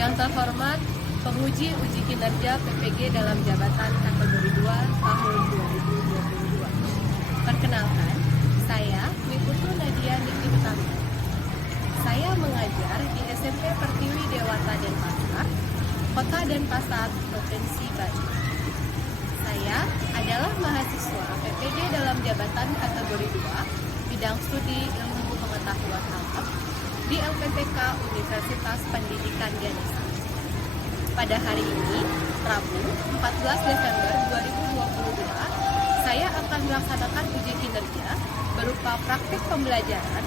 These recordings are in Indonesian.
Yang terhormat penguji uji kinerja PPG dalam jabatan kategori 2 tahun 2022. Perkenalkan, saya Wiputu Nadia Niki Utami. Saya mengajar di SMP Pertiwi Dewata Denpasar, Kota Denpasar, Provinsi Bali. Saya adalah mahasiswa PPG dalam jabatan kategori 2, bidang studi ilmu pengetahuan alam di LPPK Universitas Pendidikan Ganesha. Pada hari ini, Rabu 14 Desember 2022, saya akan melaksanakan uji kinerja berupa praktik pembelajaran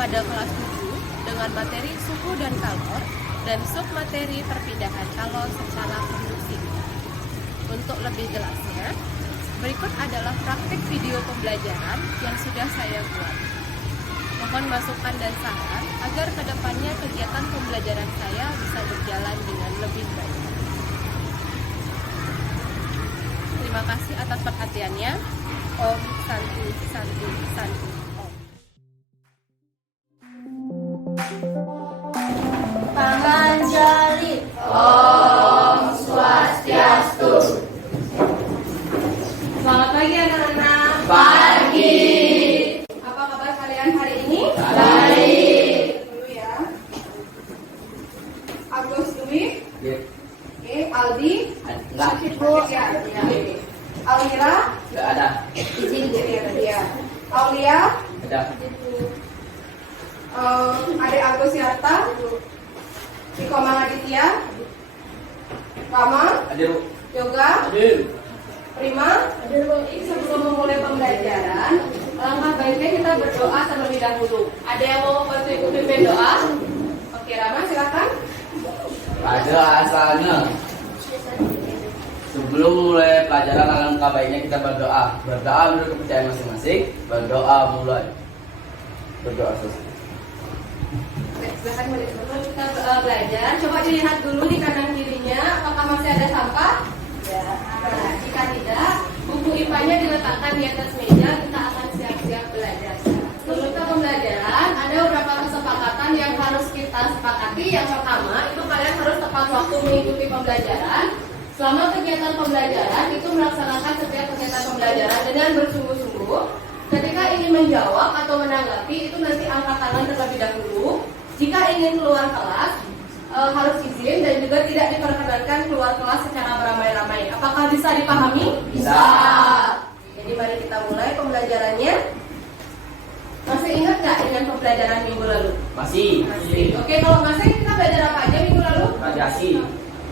pada kelas 7 dengan materi suhu dan kalor dan submateri perpindahan kalor secara produksi. Untuk lebih jelasnya, berikut adalah praktik video pembelajaran yang sudah saya buat. Mohon masukan dan saran agar kedepannya kegiatan pembelajaran saya bisa berjalan dengan lebih baik. Terima kasih atas perhatiannya. Om Santi Santi Santi Om. Tangan jalin. Om Swastiastu. Selamat pagi anak-anak. Pagi. Apa kabar kalian hari ini? Baik. Dulu ya. Agus Dwi. Ya. Oke, Aldi. Enggak. Ya. Almira. Enggak ada. Izin ya. Aulia. Ada. Adik Agus Yarta. Riko Mahaditya. Rama. Hadir. Yoga. Hadir. Prima. Sebelum memulai pembelajaran, langkah baiknya kita berdoa terlebih dahulu. Ada yang mau bantu ibu pimpin doa? Oke, Rama silakan. Pada asalnya sebelum mulai pelajaran alangkah baiknya kita berdoa. Berdoa menurut kepercayaan masing-masing. Berdoa mulai. Berdoa selesai. Silakan sebelum kita belajar. Coba dilihat dulu di kanan kirinya, apakah masih ada sampah? Ya. Nah, jika tidak, buku IPA-nya diletakkan di atas meja. Kita akan siap-siap belajar. Sebelum kita pembelajaran, ada beberapa kesepakatan yang harus kita sepakati. Yang pertama, itu kalian harus tepat waktu mengikuti pembelajaran. Selama kegiatan pembelajaran itu melaksanakan setiap kegiatan pembelajaran dengan bersungguh-sungguh. Ketika ingin menjawab atau menanggapi itu nanti angkat tangan terlebih dahulu. Jika ingin keluar kelas harus izin dan juga tidak diperkenankan keluar kelas secara beramai-ramai. Apakah bisa dipahami? Bisa. Jadi mari kita mulai pembelajarannya. Masih ingat nggak dengan pembelajaran minggu lalu? Masih. Oke, kalau masih kita belajar apa aja minggu lalu? Radiasi.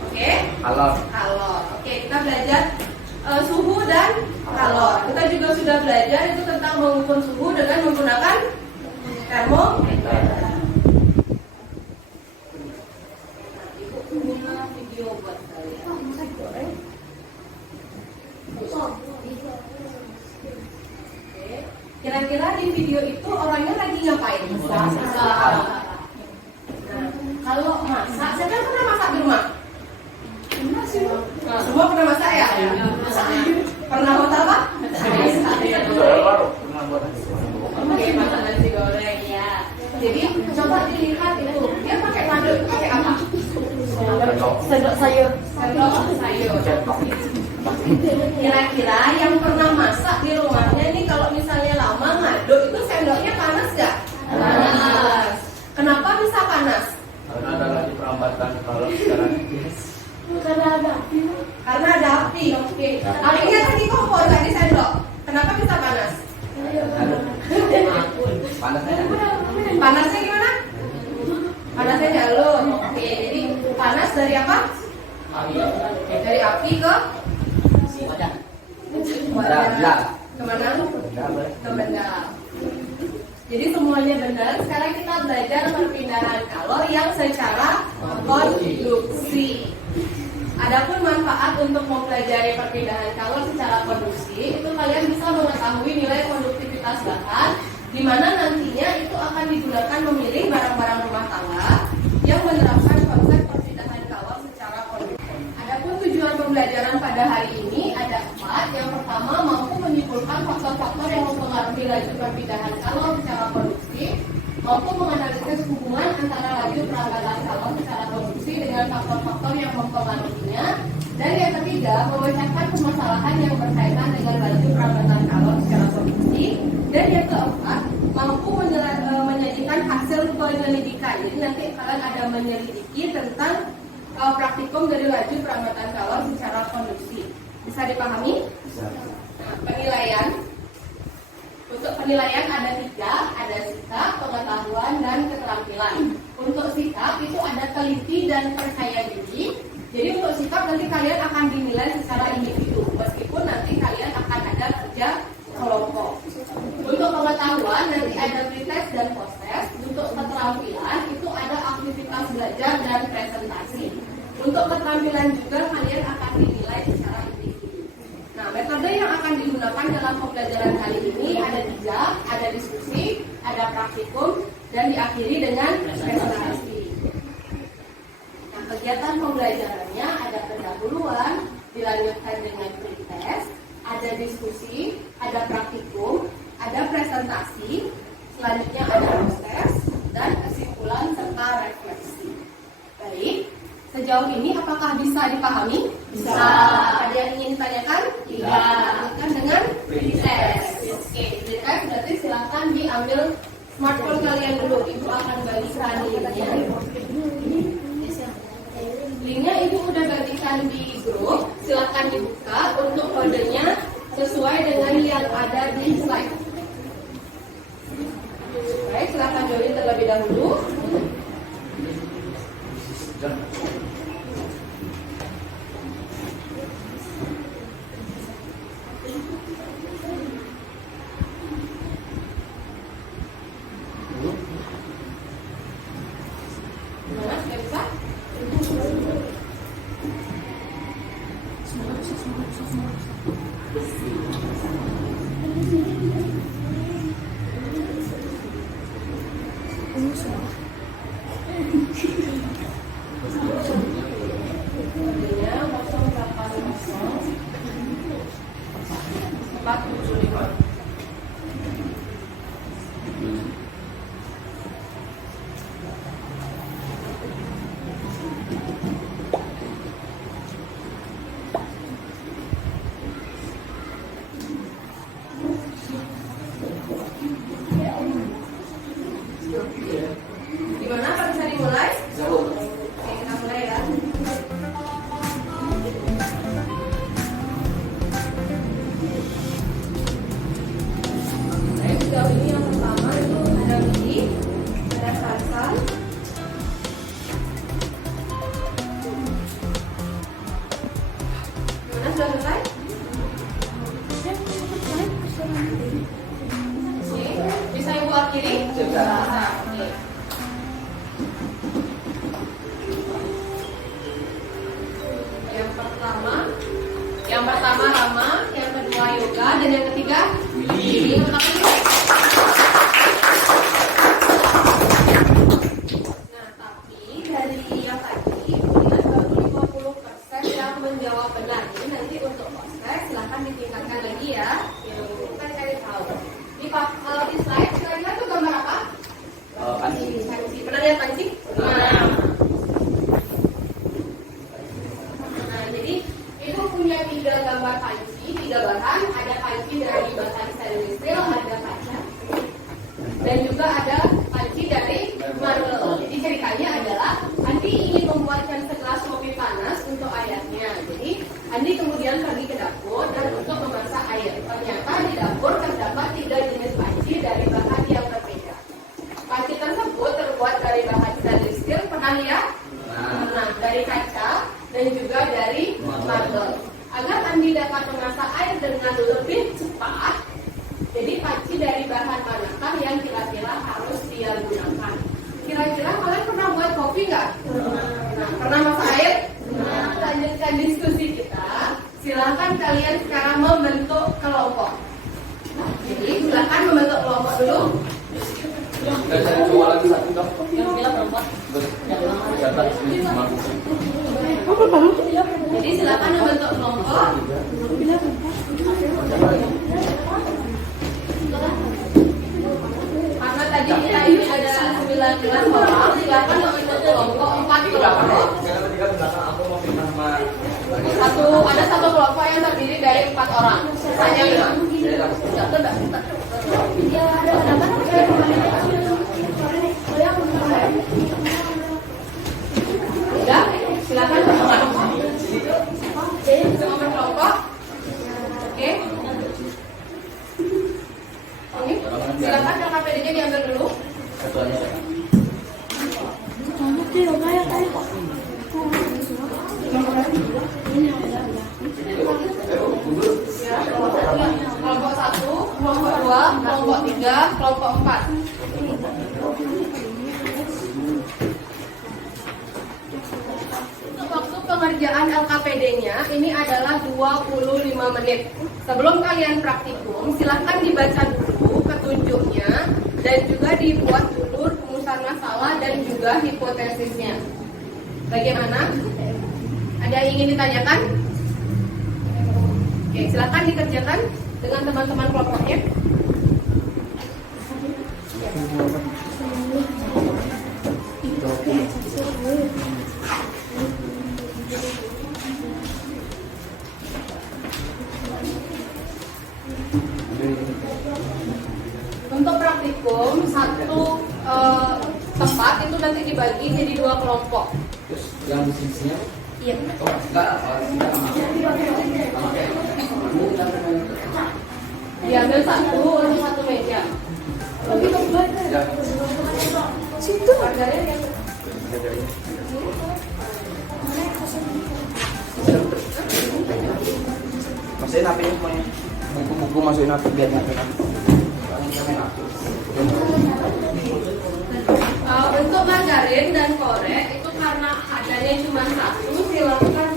Oke. Kalor. Kalor. Oke, kita belajar suhu dan kalor. Kita juga sudah belajar itu tentang mengukur suhu dengan menggunakan termometer. Ibu punya video buat kalian. Oke. Kira-kira di video itu orangnya lagi ngapain? Masak. Nah, kalau masak, siapa yang pernah masak di rumah? Nah, semua pernah masak ya? Pernah buat apa? Oke, masak nasi goreng ya. Jadi coba dilihat itu, dia pakai madu, pakai apa? Sendok sayur. Sendok sayur. Kira-kira yang pernah masak di rumahnya nih, kalau misalnya lama ngaduk itu sendoknya panas gak? Panas. Kenapa bisa panas? Karena ada lagi perambatan kalor sekarang. Karena ada api. Karena ada api. Oke. Apinya tadi kompor gak di sendok. Kenapa bisa panas? Panasnya. Panasnya gimana? Panasnya nyalur. Oke, jadi panas dari apa? Dari api ke wadah. Kemana? Ke benda. Jadi semuanya benar. Sekarang kita belajar perpindahan kalor yang secara konduksi. Adapun manfaat untuk mempelajari perpindahan kalor secara konduksi, itu kalian bisa mengetahui nilai konduktivitas bahan, di mana nantinya itu akan digunakan memilih barang-barang rumah tangga yang menerapkan konsep perpindahan kalor secara konduksi. Adapun tujuan pembelajaran pada hari ini ada 4. Yang pertama, mampu menyimpulkan faktor-faktor yang mempengaruhi laju perpindahan kalor secara konduksi, mampu menganalisis hubungan antara laju perangkatan kalor secara konduksi dengan dengan faktor-faktor yang mempengaruhinya. Dan yang ketiga, memecahkan permasalahan yang berkaitan dengan laju perawatan kalor secara produksi. Dan yang keempat, mampu menyajikan hasil penyelidikan. Jadi nanti kalian ada menyelidiki tentang praktikum dari laju perawatan kalor secara produksi. Bisa dipahami? Bisa. Nah, penilaian. Untuk penilaian ada 3, ada sikap, pengetahuan, dan keterampilan. Untuk sikap itu ada teliti dan percaya diri. Jadi untuk sikap nanti kalian akan dinilai secara individu, meskipun nanti kalian akan ada kerja kelompok. Untuk pengetahuan nanti ada pretest dan posttest. Untuk keterampilan itu ada aktivitas belajar dan presentasi. Untuk keterampilan juga kalian akan dinilai secara individu. Nah, metode yang akan digunakan dalam pembelajaran kali ini ada 3, ada diskusi, ada praktikum, dan diakhiri dengan presentasi. Nah, kegiatan pembelajarannya ada pendahuluan, dilanjutkan dengan pretest, ada diskusi, ada praktikum, ada presentasi, selanjutnya ada post-test, dan kesimpulan serta refleksi. Baik, sejauh ini apakah bisa dipahami? Bisa. Ada yang ingin ditanyakan? Tidak. Lanjutkan dengan pretest. Oke, pretest berarti silakan diambil smartphone kalian dulu. Ibu akan bagikan linknya. Linknya ibu udah bagikan di grup. Silakan dibuka untuk kodenya sesuai dengan yang ada di slide. Baik, silakan join terlebih dahulu. Gimana? Sudah bisa? Kodenya 080 475. Gimana? Apa bisa dimulai? Bisa, Bu. Oke, kita mulai ya. Baik, sejauh ini yang pertama itu ada Widi, ada Sarsan. Gimana, sudah selesai? Oke, bisa ibu akhiri? Bisa. Oke. Yang pertama Rama, yang kedua Yoga, dan yang ketiga Willy. Nah, tapi dari yang tadi dengan baru 50% yang menjawab benar. Jadi nanti untuk proses silahkan ditingkatkan lagi ya. Kita cari tahu. Di slide kira-kira itu gambar apa? Panci. Panci. Pernah lihat panci? Nah, jadi itu punya 3 gambar panci, 3 bahan. Ada panci dari bahan stainless steel, ada kaca, dan juga ada panci dari marble. Jadi ceritanya adalah Andi ingin membuatkan segelas kopi panas untuk ayahnya. Jadi Andi kemudian pergi ke dapur dan untuk memasak air. Ternyata di dapur terdapat 3 jenis panci dari bahan yang berbeda. Panci tersebut terbuat dari bahan stainless steel. Pernah lihat? Nah, dari kaca dan juga dari marble. Agar Andi dapat memasak air dengan lebih cepat, jadi panci dari bahan manakah yang kira-kira harus dia gunakan? Kira-kira kalian pernah buat kopi nggak? Nah, pernah masak air? Nah, lanjutkan diskusi kita. Silakan kalian sekarang membentuk kelompok. Jadi silakan membentuk kelompok dulu. Dan saya coba lagi satu dong. Jadi silakan membentuk kelompok. Karena tadi kita ini ada 19 orang, silakan membentuk kelompok 4 kelompok. Ada satu kelompok yang terdiri dari 4 orang. Hanya 5. Sudah, silakan semua berkelompok. Oke. Ini silakan LKPD-nya diambil dulu. Ketuanya siapa? Ya, kelompok 1, kelompok 2, kelompok 3, kelompok 4. Untuk waktu pengerjaan LKPD-nya ini adalah 25 menit. Sebelum kalian praktikum, silahkan dibaca dulu petunjuknya dan juga dibuat dulu rumusan masalah dan juga hipotesisnya. Bagaimana? Ada yang ingin ditanyakan? Oke, silakan dikerjakan dengan teman-teman kelompoknya. Untuk praktikum, satu tempat itu nanti dibagi jadi 2 kelompok. Terus yang di sini? Iya. Oh, enggak. Diambil satu untuk satu meja. Ya. Situ. Harganya yang Masukin HP nya semuanya. Buku-buku masukin HP biar nyampe kan. Untuk margarin dan korek itu karena adanya cuma satu, silakan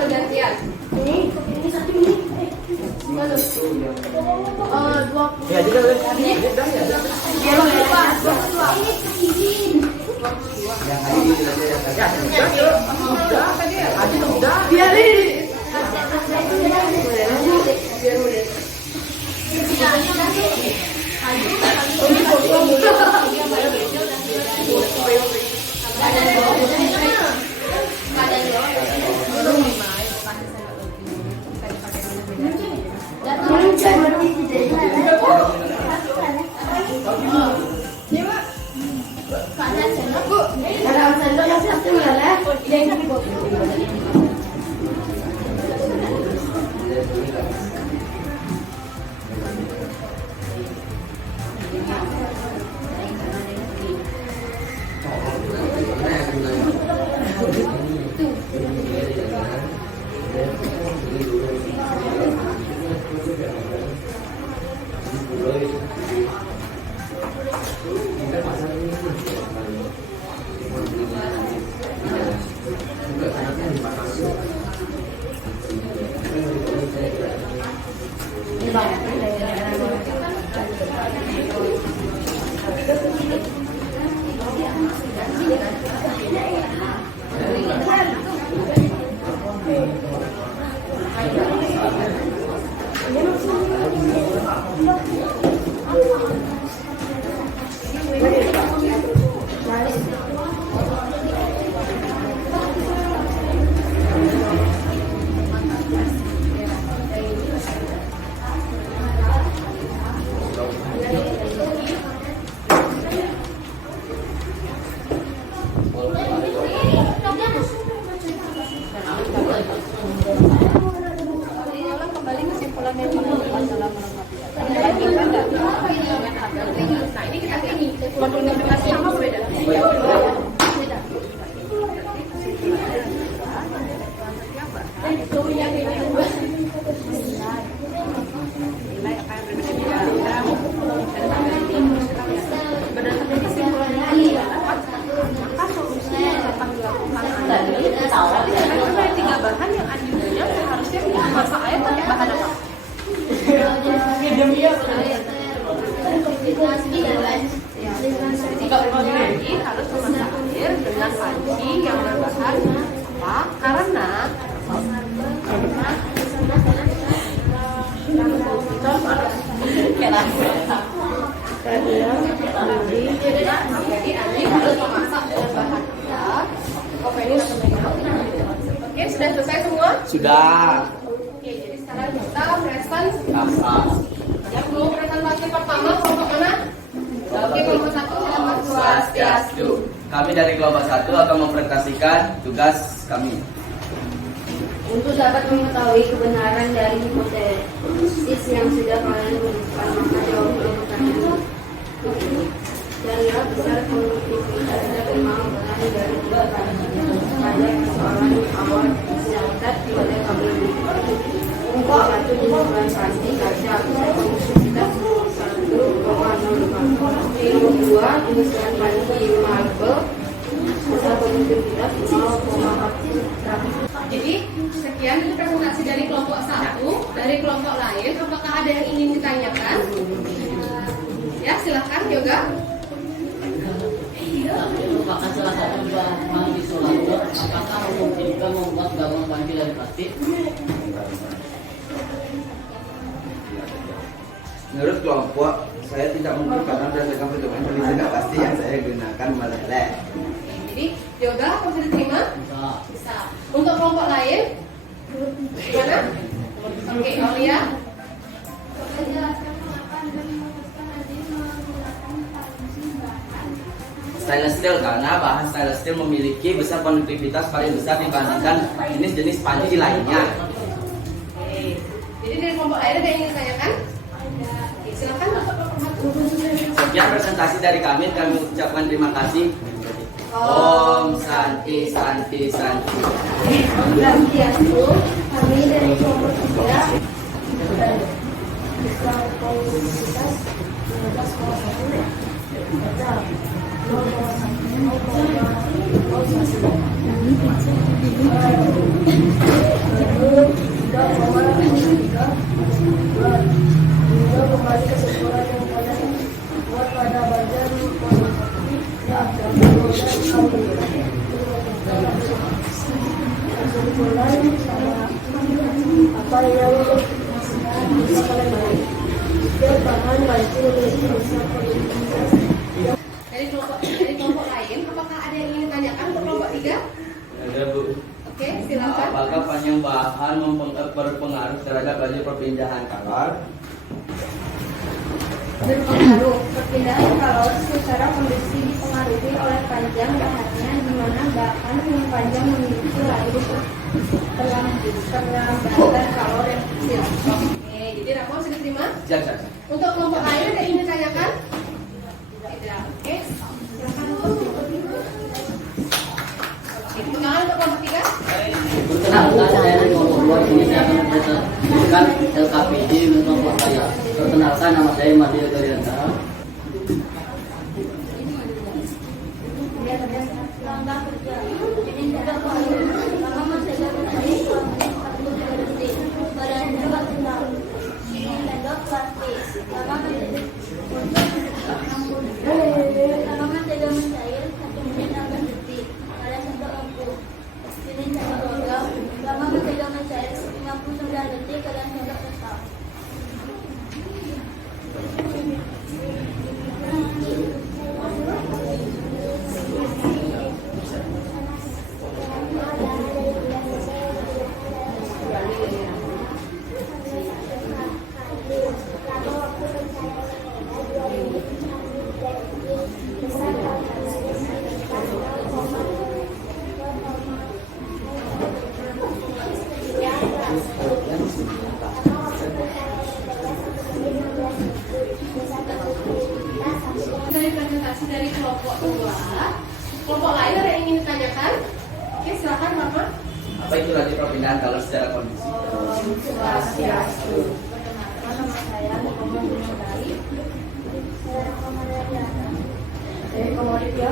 bergantian. Ini satu ini. Mana? 20. Ya, juga. Yang ini kembali kesimpulan yang dilakukan dalam melengkapi data. Nah, ini kita ini modifikasi apa beda? Nilai apa yang berbeda-beda. Berdasarkan kesimpulan yang didapat, maka solusinya dapat dilakukan ada 3 bahan yang anjurannya seharusnya masak air pakai bahan apa? Jika lagi harus memasak air dengan panci yang berbahan apa? Karena jadi harus memasak dengan bahan apa? Oke, Sudah selesai semua? Sudah. Oke, jadi sekarang kita present. Kasar. Yang mau presentasi pertama kelompok mana? Oke, kelompok 1 Om Swastiastu. Kami dari kelompok 1 akan mempresentasikan tugas kami. Untuk dapat mengetahui kebenaran dari hipotesis yang sudah kalian rumuskan, maka jawablah pertanyaan. Carilah besar produktivitas dan mau berani dari dua pada persoalan awal dicatat pada tabel berikut. Kelompok 1 jumlah pasti kaca produktivitas 1,05. Kelompok 2 tulisan panci marble besar produktivitas 0,4. Jadi sekian presentasi dari kelompok 1. Dari kelompok lain, apakah ada yang ingin ditanyakan? Ya, silahkan Yoga. Apakah salah satu bahan isolator apakah memungkinkan membuat gawang panci dari plastik? Menurut kelompok, saya tidak mungkin karena berdasarkan percobaan kondisi tidak pasti yang saya gunakan meleleh. Jadi Yoga bisa diterima? Bisa. Bisa. Untuk kelompok lain, gimana? Oke, Aulia. Stainless steel karena bahan stainless steel memiliki besar konduktivitas paling besar dibandingkan jenis-jenis panci lainnya. Oke. Jadi dari kelompok lain ada yang ingin ditanyakan? Oke, silakan untuk kelompok 1. Sekian presentasi dari kami ucapkan terima kasih. Om Santi Santi Santi. Om Swastiastu. Kami dari kelompok 3 besar produktivitas 15,1. Kembali kesimpulan yang pada bagian kesimpulan sama apa yang bisa kalian balik. Setiap bahan panci memiliki besar produktivitas. Dari kelompok lain, apakah ada yang ingin ditanyakan untuk kelompok 3? Ada Bu. Oke, silakan. Apakah panjang bahan berpengaruh terhadap laju perpindahan kalor? Berpengaruh. Perpindahan kalor secara kondisi dipengaruhi oleh panjang bahannya, di mana bahan yang panjang memiliki laju perlambatan kalor yang kecil. Oke, jadi Ramo sudah diterima? Siap. Untuk kelompok lain ada yang ingin ditanyakan? Tidak. Oke, silakan untuk kelompok 3. Oke, perkenalkan untuk kelompok 3. Perkenalkan saya dari kelompok 2 ini saya akan mempresentasikan LKPD untuk kelompok saya. Perkenalkan nama saya Madil Garianta. Langkah kerja. Ini tidak perlu. Pertama mencegah berhenti. Badan dapat tenang. Ini tendok plastik. Pertama mencegah mencair 1 menit 8 detik. Pada sendok empuk. Ini sendok logam. Pertama mencegah mencair 59 detik. Pada sendok tetap. Dari presentasi dari kelompok 2, kelompok lain ada yang ingin ditanyakan? Oke, silakan Bapak. Apa itu laju perpindahan kalor secara kondisi? Swastiastu. Perkenalkan nama saya Muhammad bin Mutari. Dari Komodit ya.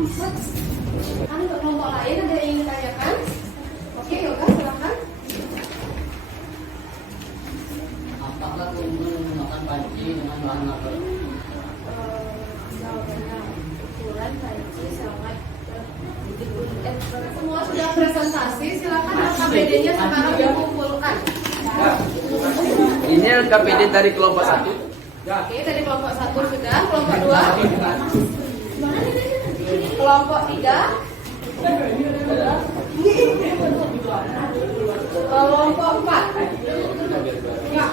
Untuk kelompok lain ada yang ingin ditanyakan? Oke, Yoga silakan. Apakah keunggulan menggunakan panci dengan bahan apa? Jawabannya ukuran panci sangat Semua sudah presentasi, silakan LKPD-nya sekarang dikumpulkan. Ini LKPD dari kelompok 1. Oke, dari kelompok 1 sudah, kelompok 2, kelompok 3, kelompok 4. Ya.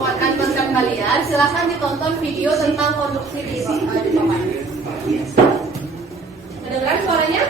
Muatkan konsep kalian, silakan ditonton video tentang konduksi di papan. Kedengeran suaranya?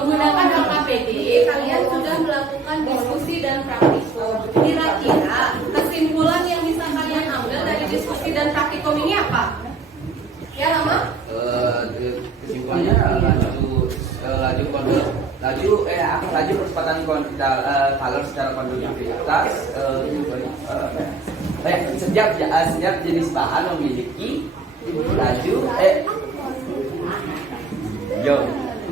Menggunakan LKPD, kalian sudah melakukan diskusi dan praktikum. Kira-kira kesimpulan yang bisa kalian ambil dari diskusi dan praktikum ini apa? Ya, Rama? Kesimpulannya laju percepatan kalor secara konduktivitas setiap jenis bahan memiliki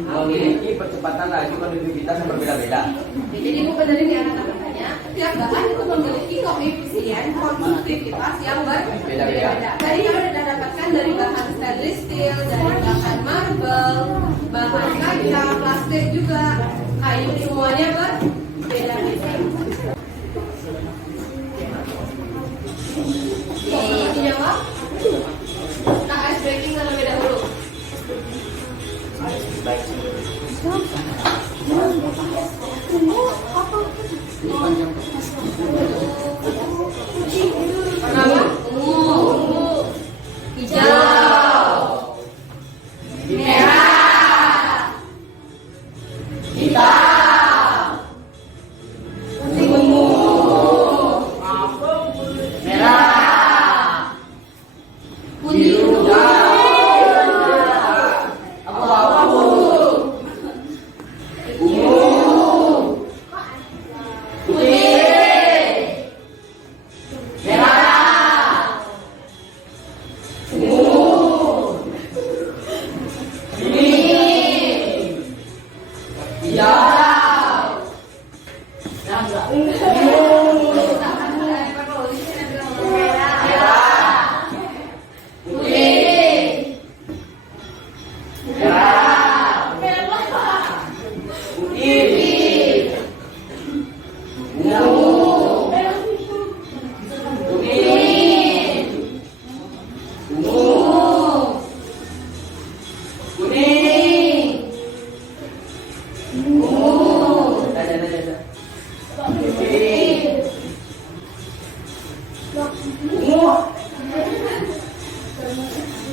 memiliki percepatan laju konduktivitas yang berbeda-beda. Jadi ibu benerin ya kata-katanya. Setiap bahan itu memiliki koefisien konduktivitas yang berbeda-beda. Tadi yang sudah dapatkan dari bahan stainless steel, dari bahan marble, bahan kaca, plastik juga, kayu, semuanya berbeda-beda. Dijawab. Kita ice breaking terlebih dahulu. Pertama, ungu, hijau, merah, hitam, ungu, merah, putih,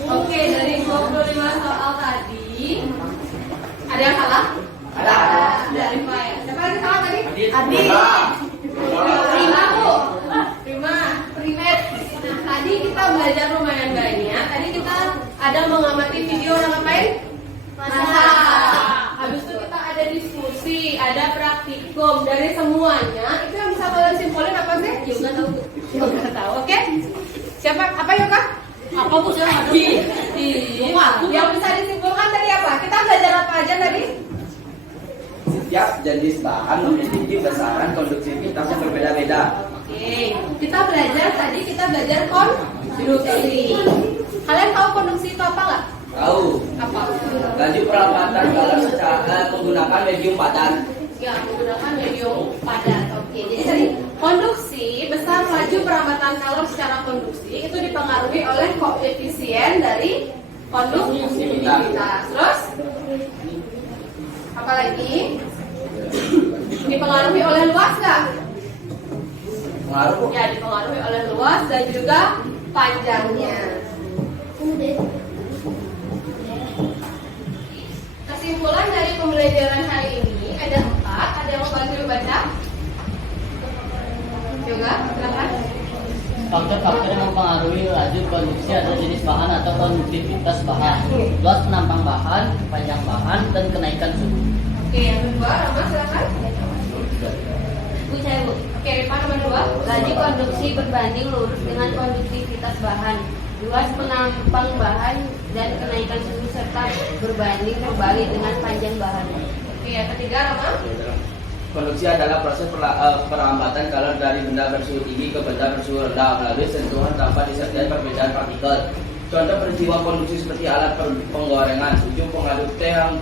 Oke, dari 25 soal tadi ada yang salah? Ada. Dari Maya. Siapa yang salah tadi? Adi. Prima, Bu. Prima, primet. Nah, tadi kita belajar lumayan banyak. Tadi kita ada mengamati video orang ngapain? Masak. Habis itu kita ada diskusi ada praktikum. Dari semuanya itu yang bisa kalian simpulin apa sih? Yoga tahu. Yoga tahu. Oke. Siapa? Apa Yoga? Apa tuh saya ada? Yang bisa disimpulkan tadi apa? Kita belajar apa aja tadi? Setiap jenis bahan memiliki besaran konduksivitas yang berbeda-beda. Oke. Kita belajar konduksi. Kalian tahu konduksi itu apa nggak? Tahu. Apa? Laju perlambatan kalau secara menggunakan medium padan. Ya, menggunakan medium padat. Oke. Jadi tadi konduksi besar laju perambatan kalor secara konduksi itu dipengaruhi oleh koefisien dari konduksivitas. Terus apa lagi? Dipengaruhi oleh luas nggak? Pengaruh. Ya, dipengaruhi oleh luas dan juga panjangnya. Kesimpulan dari pembelajaran hari ini ada 4. Ada yang mau bantu baca? Yoga, silakan. Faktor-faktor yang mempengaruhi laju konduksi adalah jenis bahan atau konduktivitas bahan, luas penampang bahan, panjang bahan, dan kenaikan suhu. Oke, yang kedua, Rama silakan. Bu, saya Bu. Oke, Rifa nomor 2. Laju konduksi berbanding lurus dengan konduktivitas bahan, luas penampang bahan, dan kenaikan suhu serta berbanding terbalik dengan panjang bahan. Oke, yang ketiga, Rama. Konduksi adalah proses perambatan kalor dari benda bersuhu tinggi ke benda bersuhu rendah melalui sentuhan tanpa disertai perbedaan partikel. Contoh peristiwa konduksi seperti alat penggorengan, ujung pengaduk teh yang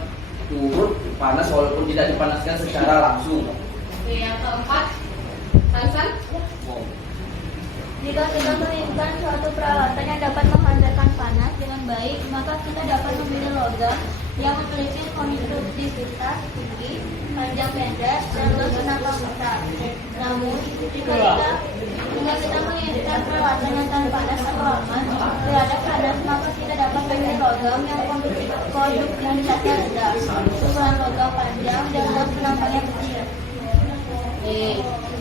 turut panas walaupun tidak dipanaskan secara langsung. Oke, yang keempat, Tansan. Jika kita menginginkan suatu peralatan yang dapat menghantarkan panas dengan baik, maka kita dapat memilih logam yang memiliki konduktivitas tinggi, panjang pendek, dan luas penampang besar. Namun, jika kita menginginkan peralatan yang tahan panas atau aman terhadap panas, maka kita dapat memilih logam yang konduktivitasnya rendah, ukuran logam panjang, dan luas penampangnya kecil.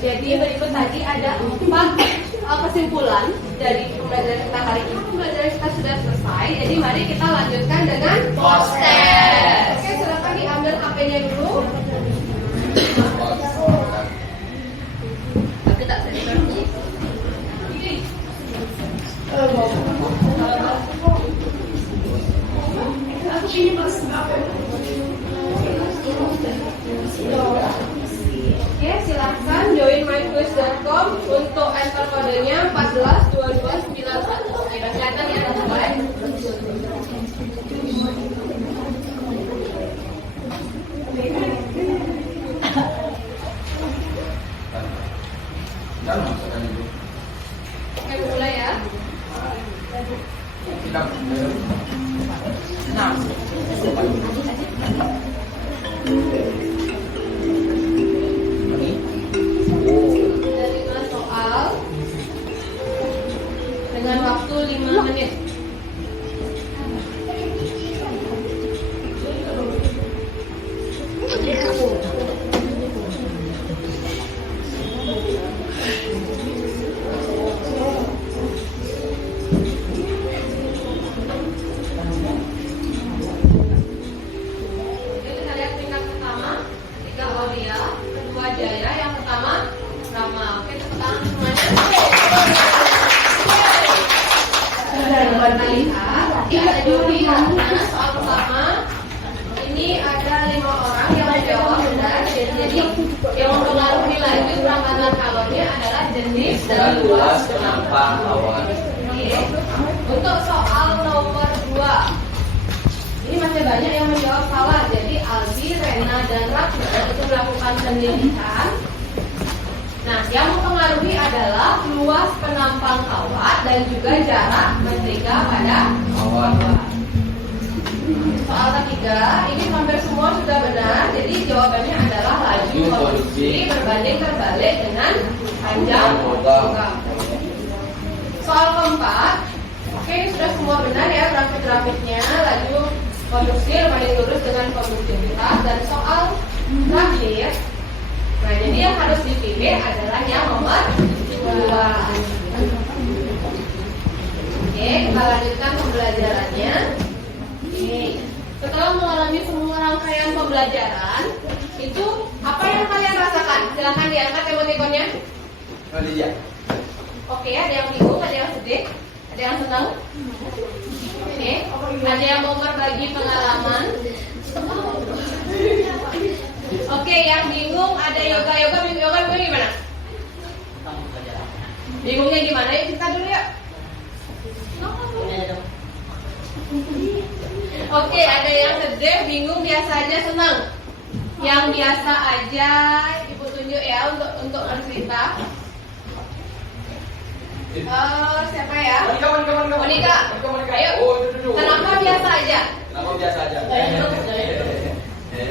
Jadi berikut tadi ada 4 kesimpulan dari pembelajaran kita hari ini. Pembelajaran kita sudah selesai. Jadi mari kita lanjutkan dengan poster. Oke, silakan diambil HP-nya dulu. Tapi tak sensor nih. Oke, silahkan join myquiz.com untuk enter kodenya 142291. Oke, udah kelihatan ya teman-teman? Oke, mulai ya. Dari kelas soal dengan waktu 5 menit. Kita lihat tingkat pertama, 3 Audia, kedua Jaya, yang pertama Rama. Oke, tepuk tangan semuanya. Kita lihat, ada juri karena soal pertama ini ada 5 orang yang menjawab benar. Jadi yang mempengaruhi laju perambatan kalornya adalah jenis dan luas penampang awan. Oke. Untuk soal nomor 2, ini masih banyak yang menjawab salah. Jadi Albi, Rena, dan Ratna itu melakukan penelitian. Nah, yang mempengaruhi adalah luas penampang kawat dan juga jarak mentega pada Awan. soal ketiga, ini hampir semua sudah benar. Jadi jawabannya adalah laju konduksi berbanding terbalik dengan panjang logam. Soal keempat, oke, ini sudah semua benar ya grafik-grafiknya. Laju konduksi berbanding lurus dengan konduktivitas. Dan soal terakhir, nah jadi yang harus dipilih adalah yang nomor 2. Oke, kita lanjutkan pembelajarannya. Oke, setelah mengalami semua rangkaian pembelajaran, itu Apa yang kalian rasakan? Silahkan diangkat emotikonnya. Lydia. Oke, ada yang bingung, ada yang sedih, ada yang senang. Oke, ada yang mau berbagi pengalaman. Oke, yang bingung ada yoga bingung gimana? Bingungnya gimana? Yuk cerita dulu ya. Oke, ada yang sedih, bingung, biasa aja, senang. Yang biasa aja, ibu tunjuk ya untuk bercerita. Siapa ya? Monika. Ayo. Kenapa biasa aja? Kenapa biasa aja?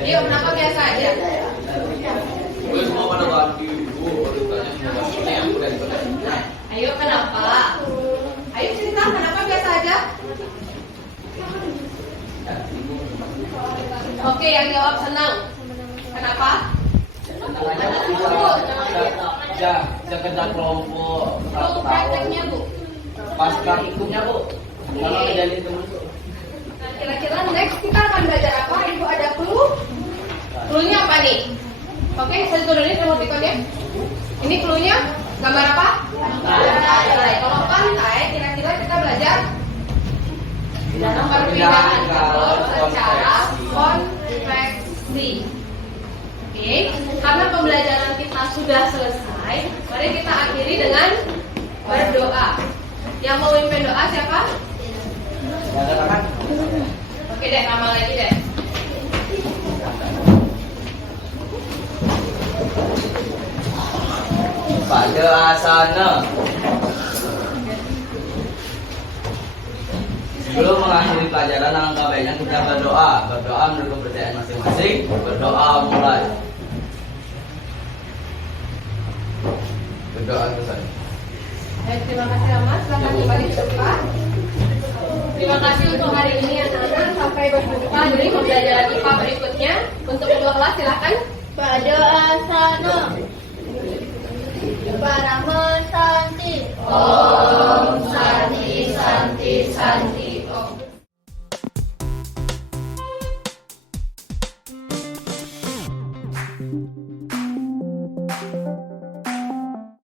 Yuk, kenapa biasa aja? Gue semua pada ganti ibu, tanya semua yang udah itu. Ayo, kenapa? Ayo cerita, kenapa biasa aja? Oke, yang jawab senang. Kenapa? Ya, sekedar kelompok Untuk prakteknya, Bu. pas praktikumnya Bu. Kalau ngejalin temen tuh. Nah, kira-kira next kita akan belajar apa? Ibu ada clue? Clue-nya apa nih? Oke, saya turunin emotikonnya. Ini clue-nya gambar apa? Pantai. Kalau pantai, kira-kira kita belajar perpindahan jalur secara konveksi. Oke, karena pembelajaran kita sudah selesai, mari kita akhiri dengan berdoa. Yang mau mimpin doa siapa? Ada tangan. Oke deh, nama lagi deh. Pada asana. Sebelum mengakhiri pelajaran, alangkah baiknya kita berdoa. Berdoa menurut kepercayaan masing-masing. Berdoa mulai. Berdoa selesai. Terima kasih Rama, selamat kembali ke depan. Terima kasih untuk hari ini anak-anak. Sampai berjumpa di pembelajaran IPA berikutnya. Untuk kedua kelas silahkan. Pada asana para mesanti.